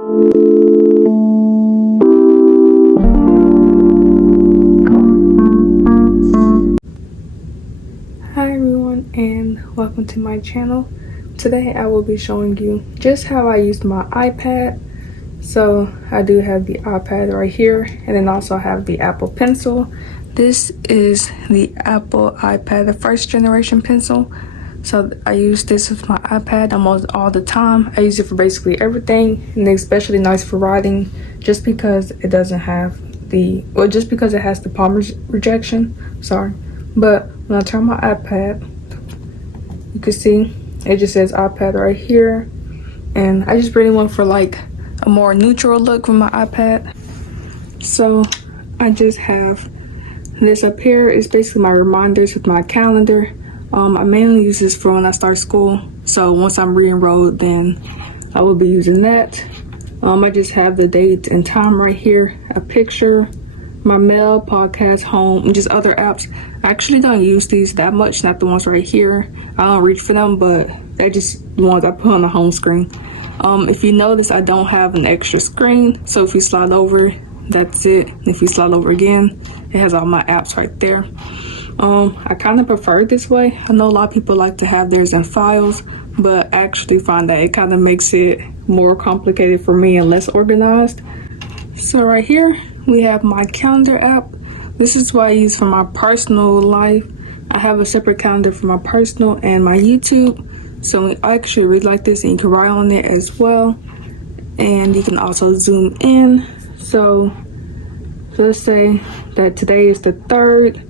Hi everyone, and welcome to my channel. Today I will be showing you just how I use my iPad. So I do have the iPad right here, and then also have the Apple Pencil. This is the Apple iPad, the first generation pencil. So I use this with my iPad almost all the time. I use it for basically everything, and it's especially nice for writing just because it doesn't have just because it has the palm rejection. Sorry. But when I turn my iPad, you can see it just says iPad right here. And I just really went for like a more neutral look with my iPad. So I just have this up here. It's basically my reminders with my calendar. I mainly use this for when I start school. So once I'm re-enrolled, then I will be using that. I just have the date and time right here, a picture, my mail, podcast, home, and just other apps. I actually don't use these that much, not the ones right here. I don't reach for them, but they're just the ones I put on the home screen. If you notice, I don't have an extra screen, so if you slide over, that's it. If you slide over again, it has all my apps right there. I kind of prefer it this way. I know a lot of people like to have theirs in files, but I actually find that it kind of makes it more complicated for me and less organized. So right here, we have my calendar app. This is what I use for my personal life. I have a separate calendar for my personal and my YouTube. So I actually read like this, and you can write on it as well. And you can also zoom in. So let's say that today is the 3rd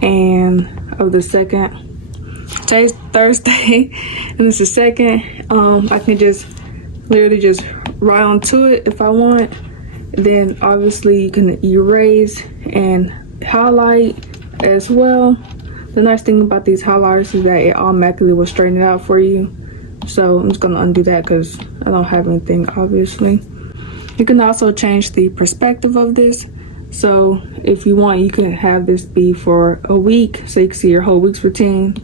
and of the 2nd. Today's Thursday and it's the 2nd. I can just literally just write onto it if I want. Then obviously you can erase and highlight as well. The nice thing about these highlighters is that it automatically will straighten it out for you. So I'm just gonna undo that because I don't have anything, obviously. You can also change the perspective of this. So if you want, you can have this be for a week, so you can see your whole week's routine,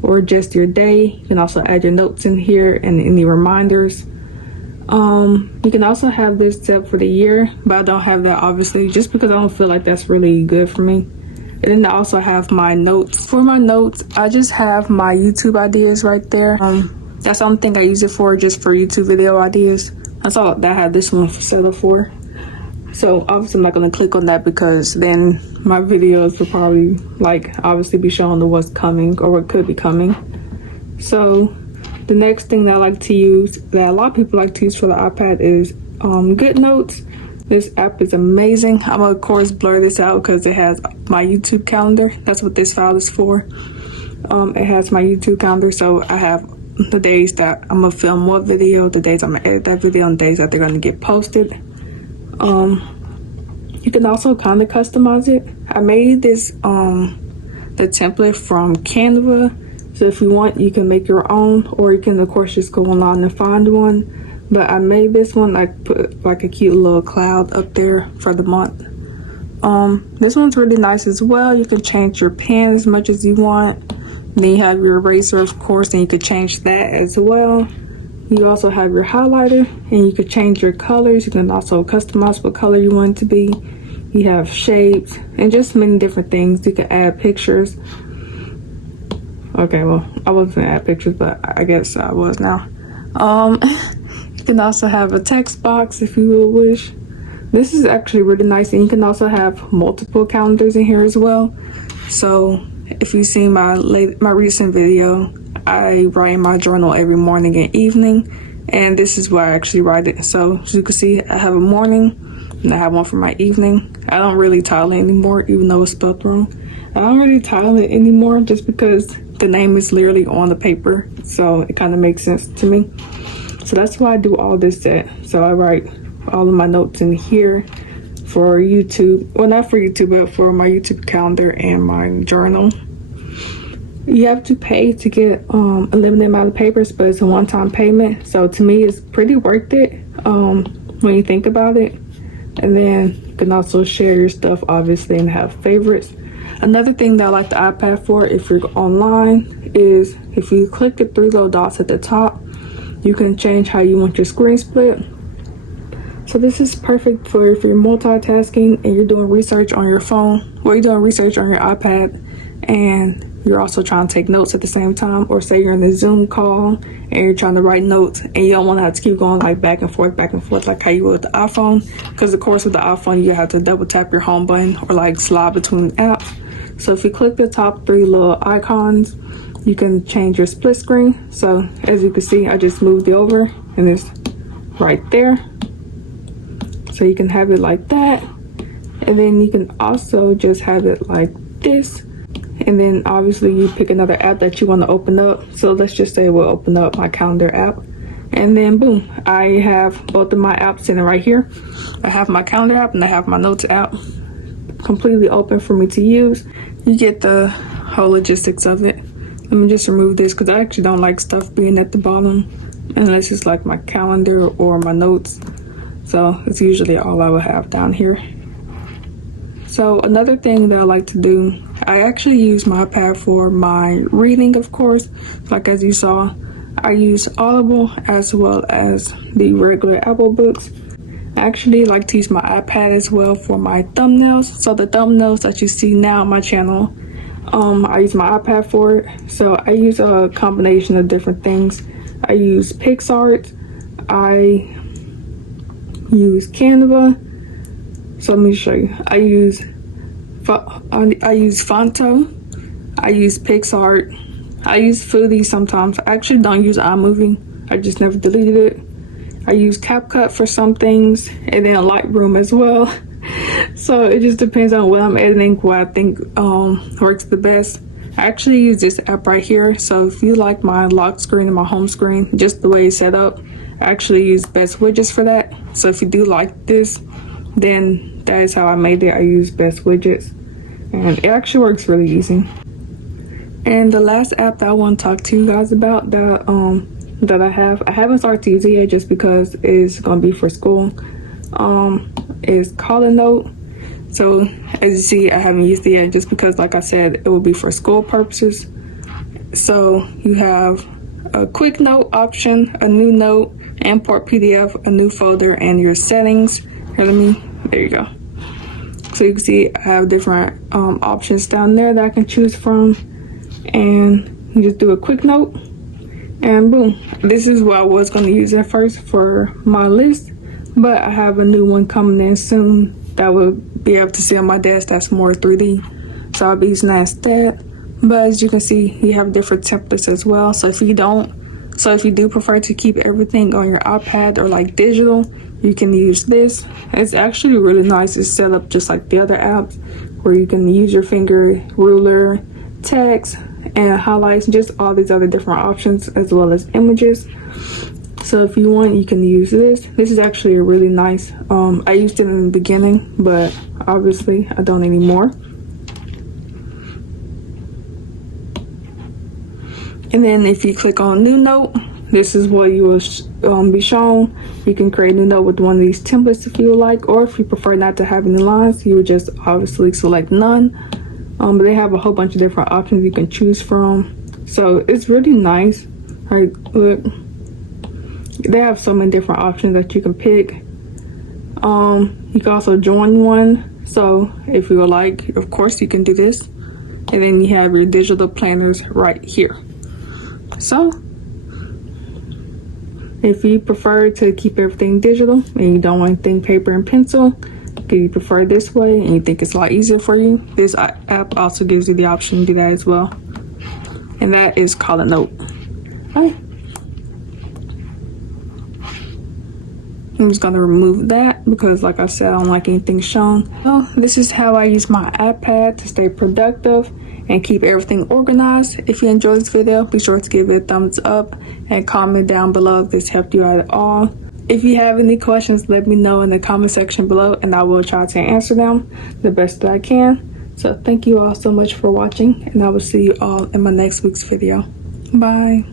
or just your day. You can also add your notes in here and any reminders. You can also have this set for the year, but I don't have that obviously just because I don't feel like that's really good for me. And then I also have my notes. For my notes, I just have my YouTube ideas right there. That's the only thing I use it for, just for YouTube video ideas. That's all that I have this one set up for. So obviously I'm not going to click on that because then my videos will probably obviously be showing the what's coming or what could be coming. So the next thing that I like to use, that a lot of people like to use for the iPad, is GoodNotes. This app is amazing. I'm gonna of course blur this out because it has my YouTube calendar. That's what this file is for. It has my YouTube calendar, so I have the days that I'm gonna film what video, the days I'm gonna edit that video, and the days that they're gonna get posted. You can also kind of customize it. I made this the template from Canva, so if you want you can make your own, or you can of course just go online and find one. But I made this one, I put like a cute little cloud up there for the month. This one's really nice as well. You can change your pen as much as you want. Then you have your eraser, of course, and you could change that as well. You also have your highlighter, and you could change your colors. You can also customize what color you want it to be. You have shapes and just many different things. You can add pictures. Okay, well, I wasn't gonna add pictures, but I guess I was now. You can also have a text box if you will wish. This is actually really nice, and you can also have multiple calendars in here as well. So if you've seen my recent video, I write in my journal every morning and evening, and this is where I actually write it. So as you can see, I have a morning and I have one for my evening. I don't really title it anymore, even though it's spelled wrong. I don't really title it anymore just because the name is literally on the paper, so it kind of makes sense to me. So that's why I do all this set. So I write all of my notes in here for YouTube. Well, not for YouTube, but for my YouTube calendar and my journal. You have to pay to get a limited amount of papers, but it's a one-time payment. So to me, it's pretty worth it when you think about it. And then you can also share your stuff, obviously, and have favorites. Another thing that I like the iPad for, if you're online, is if you click the 3 little dots at the top, you can change how you want your screen split. So this is perfect for if you're multitasking and you're doing research on your phone, or you're doing research on your iPad, and you're also trying to take notes at the same time, or say you're in a Zoom call and you're trying to write notes and you don't want to have to keep going like back and forth like how you would with the iPhone, because of course with the iPhone you have to double tap your home button or like slide between apps. So if you click the top 3 little icons, you can change your split screen. So as you can see, I just moved it over and it's right there. So you can have it like that, and then you can also just have it like this. And then obviously you pick another app that you want to open up. So let's just say we'll open up my calendar app, and then boom, I have both of my apps sitting right here. I have my calendar app and I have my notes app completely open for me to use. You get the whole logistics of it. Let me just remove this because I actually don't like stuff being at the bottom unless it's like my calendar or my notes. So it's usually all I would have down here. So another thing that I like to do, I actually use my iPad for my reading, of course. Like as you saw, I use Audible as well as the regular Apple books. I actually like to use my iPad as well for my thumbnails. So the thumbnails that you see now on my channel, I use my iPad for it. So I use a combination of different things. I use PixArt, I use Canva. So let me show you. I use Fonto, I use PixArt, I use Foodie sometimes. I actually don't use iMovie, I just never deleted it. I use CapCut for some things, and then Lightroom as well. So it just depends on what I'm editing, what I think works the best. I actually use this app right here. So if you like my lock screen and my home screen, just the way it's set up, I actually use Best Widgets for that. So if you do like this, then that is how I made it. I use Best Widgets, and it actually works really easy. And the last app that I want to talk to you guys about that I haven't started to use it yet just because it's going to be for school, is ColorNote. So as you see, I haven't used it yet just because, like I said, it will be for school purposes. So you have a quick note option, a new note, import PDF, a new folder, and your settings. Here, there you go. So you can see I have different options down there that I can choose from, and you just do a quick note, and boom. This is what I was going to use at first for my list, but I have a new one coming in soon that will be able to see on my desk that's more 3D. So I'll be using that instead. But as you can see, you have different templates as well. So if you do prefer to keep everything on your iPad or like digital, you can use this. It's actually really nice. It's set up just like the other apps where you can use your finger, ruler, text, and highlights, just all these other different options as well as images. So if you want, you can use this. This is actually a really nice. I used it in the beginning, but obviously I don't anymore. And then if you click on new note, this is what you will be shown. You can create a new note with one of these templates if you would like, or if you prefer not to have any lines, you would just obviously select none. But they have a whole bunch of different options you can choose from. So it's really nice. Right, look. They have so many different options that you can pick. You can also join one. So if you would like, of course, you can do this. And then you have your digital planners right here. So if you prefer to keep everything digital and you don't want anything paper and pencil, you prefer this way and you think it's a lot easier for you, this app also gives you the option to do that as well. And that is ColorNote. Okay. I'm just gonna remove that because, like I said, I don't like anything shown. So this is how I use my iPad to stay productive and keep everything organized. If you enjoyed this video, be sure to give it a thumbs up and comment down below if this helped you out at all. If you have any questions, let me know in the comment section below and I will try to answer them the best that I can. So thank you all so much for watching, and I will see you all in my next week's video. Bye.